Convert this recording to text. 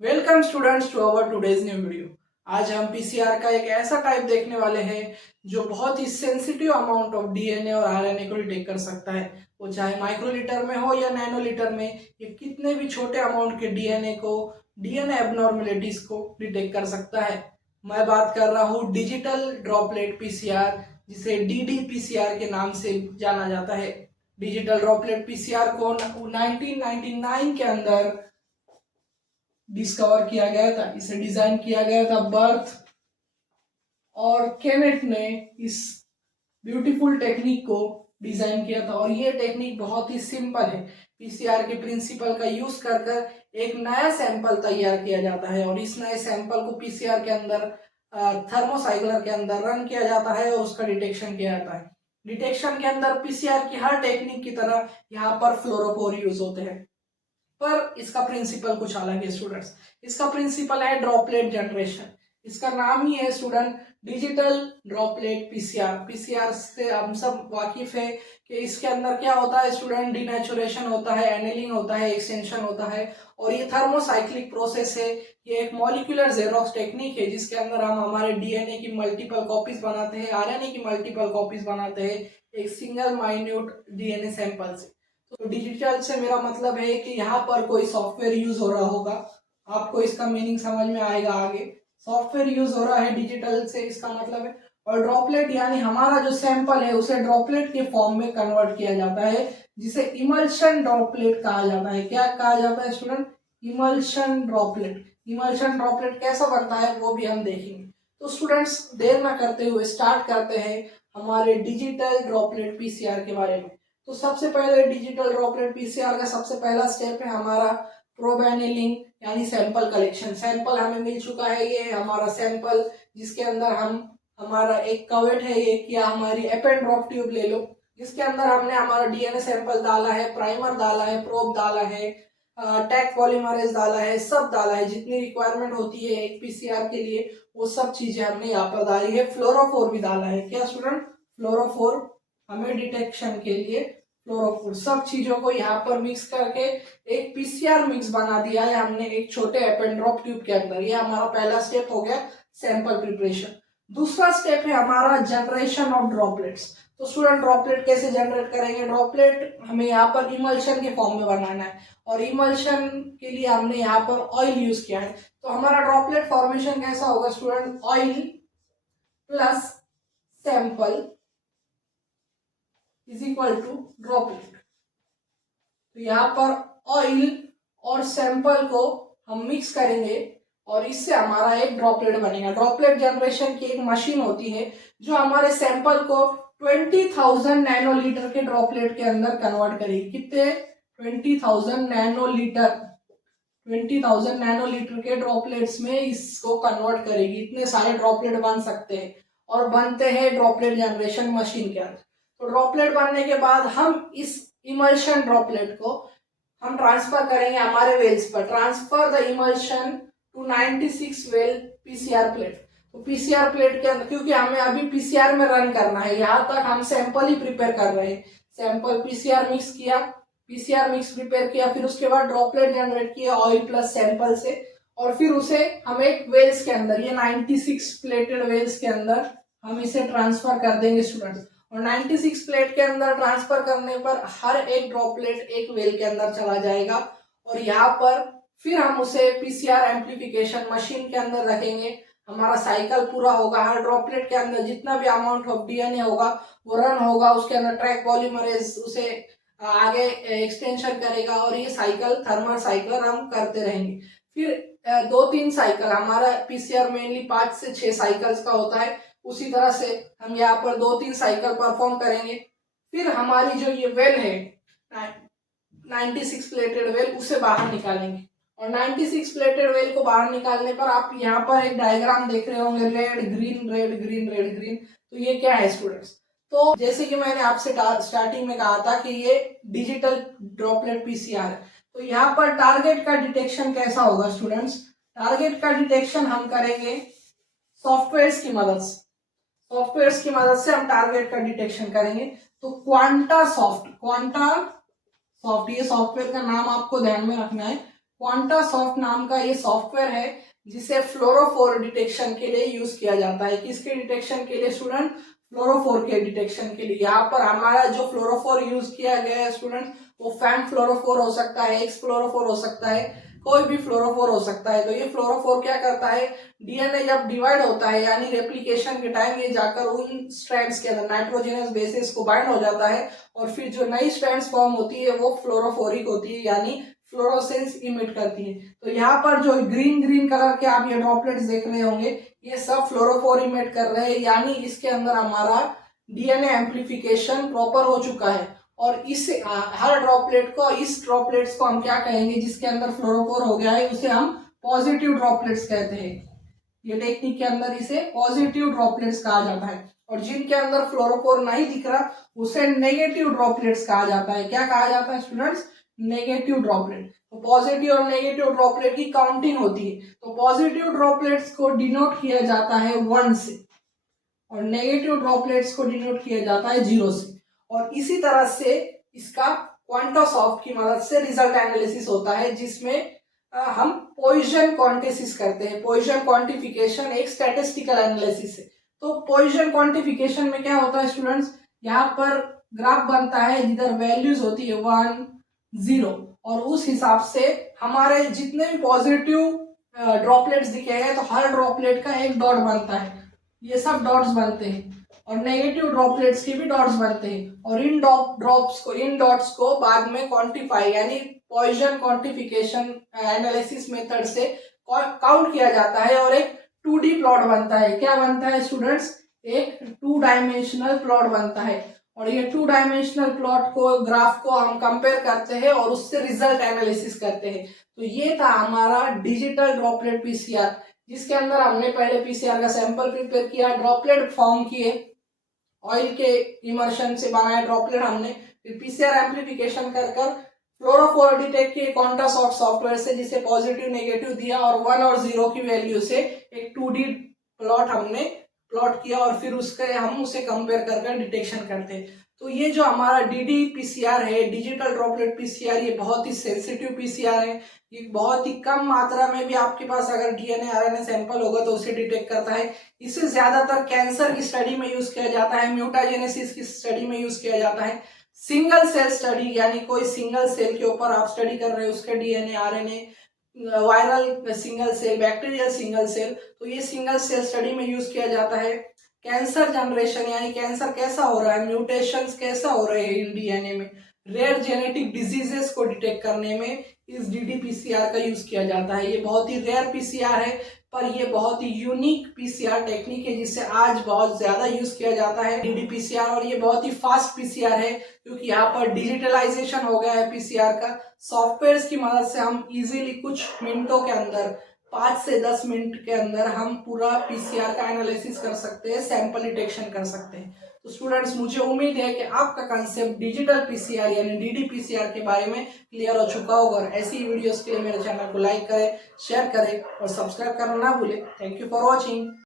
Welcome students to our today's new video. आज हम PCR का एक ऐसा टाइप देखने वाले हैं जो बहुत ही सेंसिटिव अमाउंट ऑफ डीएनए और आरएनए को डिटेक्ट कर सकता है। वो चाहे माइक्रोलीटर में हो या नैनोलीटर में, ये कितने भी छोटे अमाउंट के डीएनए एबनॉर्मेलिटीज को डिटेक्ट कर सकता है। मैं बात कर रहा हूँ डिजिटल ड्रॉपलेट पीसीआर, जिसे डीडीपीसीआर के नाम से जाना जाता है। डिजिटल ड्रॉपलेट पीसीआर को 1999 के अंदर डिस्कवर किया गया था। इसे डिजाइन किया गया था बर्थ और केनेट ने इस ब्यूटीफुल टेक्निक को डिजाइन किया था। और ये टेक्निक बहुत ही सिंपल है। पीसीआर के प्रिंसिपल का यूज कर कर एक नया सैंपल तैयार किया जाता है और इस नए सैंपल को पीसीआर के अंदर थर्मोसाइक्लर के अंदर रन किया जाता है और उसका डिटेक्शन किया जाता है। डिटेक्शन के अंदर पीसीआर की हर टेक्निक की तरह यहाँ पर फ्लोरोफोर यूज होते हैं, पर इसका प्रिंसिपल कुछ अलग है स्टूडेंट्स। इसका प्रिंसिपल है ड्रॉपलेट जनरेशन। इसका नाम ही है student digital droplet PCR. PCR से हम सब वाकिफ है कि इसके अंदर क्या होता है स्टूडेंट, डिनेचुरेशन होता है, एनेलिंग होता है, एक्सटेंशन होता है और ये थर्मोसाइक्लिक प्रोसेस है। ये एक मॉलिक्यूलर जेरोक्स टेक्निक है जिसके अंदर हम हमारे डीएनए की मल्टीपल कॉपीज बनाते हैं, आरएनए की मल्टीपल कॉपीज बनाते हैं एक सिंगल माइन्यूट डीएनए सैंपल से। तो डिजिटल से मेरा मतलब है कि यहाँ पर कोई सॉफ्टवेयर यूज हो रहा होगा। आपको इसका मीनिंग समझ में आएगा आगे। सॉफ्टवेयर यूज हो रहा है डिजिटल से, इसका मतलब है। और ड्रॉपलेट यानी हमारा जो सैंपल है उसे ड्रॉपलेट के फॉर्म में कन्वर्ट किया जाता है, जिसे इमल्शन ड्रॉपलेट कहा जाता है। क्या कहा जाता है student? Emulsion droplet. Emulsion droplet कैसा बनता है वो भी हम देखेंगे। तो स्टूडेंट्स देर ना करते हुए स्टार्ट करते हैं हमारे डिजिटल ड्रॉपलेट पीसीआर के बारे में। तो सबसे पहले डिजिटल ड्रॉपलेट पीसीआर का सबसे पहला स्टेप है हमारा प्रोब एनेलिंग यानी सैंपल कलेक्शन। सैंपल हमें मिल चुका है, ये है हमारा सैंपल जिसके अंदर हम हमारा एक कवेट है ये, या हमारी एपेन ड्रॉप ट्यूब ले लो जिसके अंदर हमने हमारा डीएनए सैंपल डाला है, प्राइमर डाला है, प्रोब डाला है, टैग पॉलीमरेज डाला है, सब डाला है। जितनी रिक्वायरमेंट होती है एक पीसीआर के लिए वो सब चीजें हमने यहाँ पर डाली है। फ्लोरोफोर भी डाला है। क्या स्टूडेंट? फ्लोरोफोर हमें डिटेक्शन के लिए फ्लोरोफोर, सब चीजों को यहाँ पर मिक्स करके एक पीसीआर मिक्स बना दिया है हमने एक छोटे एपेन ड्रॉप ट्यूब के अंदर। ये हमारा पहला स्टेप हो गया सैंपल प्रिपरेशन। दूसरा स्टेप है हमारा जनरेशन ऑफ ड्रॉपलेट्स। तो स्टूडेंट ड्रॉपलेट कैसे जनरेट करेंगे? ड्रॉपलेट हमें यहाँ पर इमल्शन के फॉर्म में बनाना है और इमल्शन के लिए हमने यहाँ पर ऑयल यूज किया है। तो हमारा ड्रॉपलेट फॉर्मेशन कैसा होगा student? Oil plus sample is equal to droplet. तो यहाँ पर ऑयल और सैंपल को हम मिक्स करेंगे और इससे हमारा एक ड्रॉपलेट बनेगा। ड्रॉपलेट जनरेशन की एक मशीन होती है जो हमारे सैंपल को 20,000 नैनोलीटर के ड्रॉपलेट के अंदर कन्वर्ट करेगी। कितने? 20,000 नैनोलीटर। 20,000 नैनोलीटर के ड्रॉपलेट्स में इसको कन्वर्ट करेगी। इतने सारे ड्रॉपलेट बन सकते हैं और बनते हैं ड्रॉपलेट जनरेशन मशीन के अंदर। तो ड्रॉपलेट बनने के बाद हम इस इमल्शन ड्रॉपलेट को हम ट्रांसफर करेंगे हमारे वेल्स पर। Transfer the emulsion to 96 well PCR plate. तो पीसीआर प्लेट के अंदर, क्योंकि हमें अभी पीसीआर में रन करना है, यहाँ तक हम सैंपल ही प्रिपेयर कर रहे हैं। सैंपल पीसीआर मिक्स किया, पीसीआर मिक्स प्रिपेयर किया, फिर उसके बाद ड्रॉपलेट जनरेट किया ऑयल प्लस सैंपल से, और फिर उसे हम एक वेल्स के अंदर, ये 96 प्लेटेड वेल्स के अंदर हम इसे ट्रांसफर कर देंगे स्टूडेंट्स। और 96 प्लेट के अंदर ट्रांसफर करने पर हर एक ड्रॉपलेट एक वेल के अंदर चला जाएगा और यहाँ पर फिर हम उसे पीसीआर एम्प्लीफिकेशन मशीन के अंदर रखेंगे। हमारा साइकिल पूरा होगा, हर ड्रॉपलेट के अंदर जितना भी अमाउंट ऑफ डीएनए होगा वो रन होगा, उसके अंदर ट्रैक पॉलीमरेज उसे आगे एक्सटेंशन करेगा और ये साइकिल थर्मल साइकिल हम करते रहेंगे। फिर 2-3 साइकिल, हमारा पीसीआर मेनली 5 से 6 साइकिल्स का होता है, उसी तरह से हम यहाँ पर 2-3 साइकिल परफॉर्म करेंगे। फिर हमारी जो ये वेल है 96 प्लेटेड वेल, उसे बाहर निकालेंगे। और 96 प्लेटेड वेल को बाहर निकालने पर आप यहाँ पर एक डायग्राम देख रहे होंगे, red green red green red green. तो ये क्या है स्टूडेंट्स? तो जैसे कि मैंने आपसे स्टार्टिंग में कहा था कि ये डिजिटल ड्रॉपलेट पीसीआर है। तो यहाँ पर टारगेट का डिटेक्शन कैसा होगा स्टूडेंट्स? टारगेट का डिटेक्शन हम करेंगे सॉफ्टवेयर्स की मदद से। सॉफ्टवेयर्स की मदद से हम टारगेट का डिटेक्शन करेंगे। तो क्वांटा सॉफ्ट, ये सॉफ्टवेयर का नाम आपको ध्यान में रखना है। क्वांटासॉफ्ट नाम का ये सॉफ्टवेयर है जिसे फ्लोरोफोर डिटेक्शन के लिए यूज किया जाता है। किसके डिटेक्शन के लिए स्टूडेंट? फ्लोरोफोर के डिटेक्शन के लिए। यहाँ पर हमारा जो फ्लोरोफोर यूज किया गया है स्टूडेंट, वो फैम फ्लोरोफोर हो सकता है, एक्स फ्लोरोफोर हो सकता है, कोई भी फ्लोरोफोर हो सकता है। तो ये फ्लोरोफोर क्या करता है, डीएनए जब डिवाइड होता है यानी रेप्लिकेशन के टाइम ये जाकर उन स्ट्रैंड्स के अंदर नाइट्रोजनस बेसिस को बाइंड हो जाता है और फिर जो नई स्ट्रैंड्स फॉर्म होती है वो फ्लोरोफोरिक होती है यानी फ्लोरोसेंस इमिट करती है। तो यहाँ पर जो ग्रीन ग्रीन कलर के आप ये ड्रॉपलेट्स देख रहे होंगे, ये सब फ्लोरोफोर इमिट कर रहे हैं यानी इसके अंदर हमारा डीएनए एम्प्लीफिकेशन प्रॉपर हो चुका है। और इस हर ड्रॉपलेट को, इस ड्रॉपलेट्स को हम क्या कहेंगे, जिसके अंदर फ्लोरोफोर हो गया है उसे हम पॉजिटिव ड्रॉपलेट्स कहते हैं। ये टेक्निक के अंदर इसे पॉजिटिव ड्रॉपलेट्स कहा जाता है। और जिनके अंदर फ्लोरोफोर नहीं दिख रहा उसे नेगेटिव ड्रॉपलेट्स कहा जाता है। क्या कहा जाता है स्टूडेंट्स? Negative droplet. तो पॉजिटिव और नेगेटिव ड्रॉपलेट की काउंटिंग होती है। तो पॉजिटिव ड्रॉपलेट्स को डिनोट किया जाता है 1 से और नेगेटिव ड्रॉपलेट्स को डिनोट किया जाता है 0 से। और इसी तरह से इसका क्वांटासॉफ्ट की मदद से रिजल्ट एनालिसिस होता है जिसमें हम पॉइजन क्वांटिसिस करते हैं। पॉइजन क्वांटिफिकेशन एक स्टैटिस्टिकल एनालिसिस है। तो पॉइजन क्वांटिफिकेशन में क्या होता है स्टूडेंट्स, यहाँ पर ग्राफ बनता है जिधर वैल्यूज होती है 1, 0 और उस हिसाब से हमारे जितने भी पॉजिटिव ड्रॉपलेट्स दिखे हैं तो हर ड्रॉपलेट का एक डॉट बनता है, ये सब डॉट्स बनते हैं। और नेगेटिव ड्रॉपलेट्स के भी डॉट्स बनते हैं और इन डॉट्स को बाद में क्वांटिफाई यानी पॉइजन क्वांटिफिकेशन एनालिसिस मेथड से काउंट किया जाता है और एक 2D प्लॉट बनता है। क्या बनता है स्टूडेंट्स? एक 2 डायमेंशनल प्लॉट बनता है। और ये 2 डायमेंशनल प्लॉट को, ग्राफ को हम कंपेयर करते हैं और उससे रिजल्ट एनालिसिस करते हैं। तो ये था हमारा डिजिटल ड्रॉपलेट पीसीआर, जिसके अंदर हमने पहले पीसीआर का सैंपल प्रिपेयर किया, ड्रॉपलेट फॉर्म किए, ऑयल के इमर्शन से बनाए ड्रॉपलेट हमने, फिर पीसीआर एम्प्लीफिकेशन कर फ्लोरोफोर डिटेक्ट किए क्वांटासॉफ्ट सॉफ्टवेयर से, जिसे पॉजिटिव नेगेटिव दिया और 1 और 0 की वैल्यू से एक 2D प्लॉट हमने प्लॉट किया और फिर उसके हम उसे कंपेयर कर डिटेक्शन करते हैं। तो ये जो हमारा डीडी पीसीआर है, डिजिटल ड्रॉपलेट पीसीआर, ये बहुत ही सेंसिटिव पीसीआर है। ये बहुत ही कम मात्रा में भी आपके पास अगर डीएनए आरएनए सैंपल होगा तो उसे डिटेक्ट करता है। इसे ज्यादातर कैंसर की स्टडी में यूज किया जाता है, म्यूटाजेनेसिस की स्टडी में यूज किया जाता है, सिंगल सेल स्टडी यानी कोई सिंगल सेल के ऊपर आप स्टडी कर रहे हो उसके DNA RNA, viral single cell, bacterial single cell, तो ये सिंगल सेल स्टडी में यूज किया जाता है। कैंसर जनरेशन यानी कैंसर कैसा हो रहा है, म्यूटेशंस कैसा हो रहे हैं इन डीएनए में, रेयर जेनेटिक डिजीजेस को डिटेक्ट करने में इस डीडीपीसीआर का यूज किया जाता है। ये बहुत ही रेयर पीसीआर है पर ये बहुत ही यूनिक पीसीआर टेक्निक है जिससे आज बहुत ज्यादा यूज किया जाता है डीडीपीसीआर। और ये बहुत ही फास्ट पीसीआर है क्योंकि यहाँ पर डिजिटलाइजेशन हो गया है पीसीआर का। सॉफ्टवेयर की मदद से हम इजीली कुछ मिनटों के अंदर, 5 से 10 मिनट के अंदर हम पूरा पीसीआर का एनालिसिस कर सकते हैं, सैंपल डिटेक्शन कर सकते हैं। तो स्टूडेंट्स, मुझे उम्मीद है कि आपका कंसेप्ट डिजिटल पीसीआर यानी डीडी पीसीआर के बारे में क्लियर हो चुका होगा। और ऐसी वीडियोस के लिए मेरे चैनल को लाइक करें, शेयर करें और सब्सक्राइब करना ना भूलें। Thank you for watching.